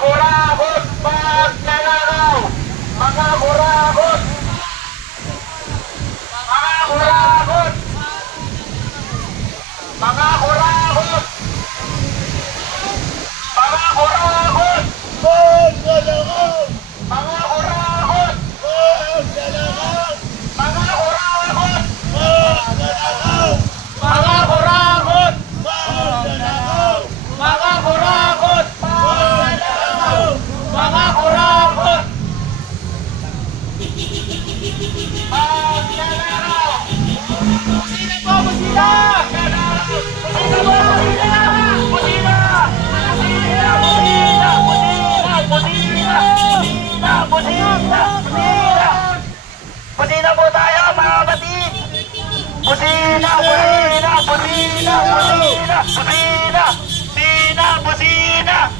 kurakot, magnanakaw! Mga kurakot! Mga kurakot! Mga kurakot! Mga kurakot! Magnanakaw! Mga kurakot! Magnanakaw! Mga kurakot! Magnanakaw! Mga kurakot! Magnanakaw! Mga kurakot! Magnanakaw! Mga kurakot! Magnanakaw! Busina po! Busina! Busina po! Busina! Busina! Busina! Busina! Busina! Busina! Busina! Busina! Busina po tayo mga kapatid! Busina! Busina! Busina! Busina! Busina! Busina! Busina!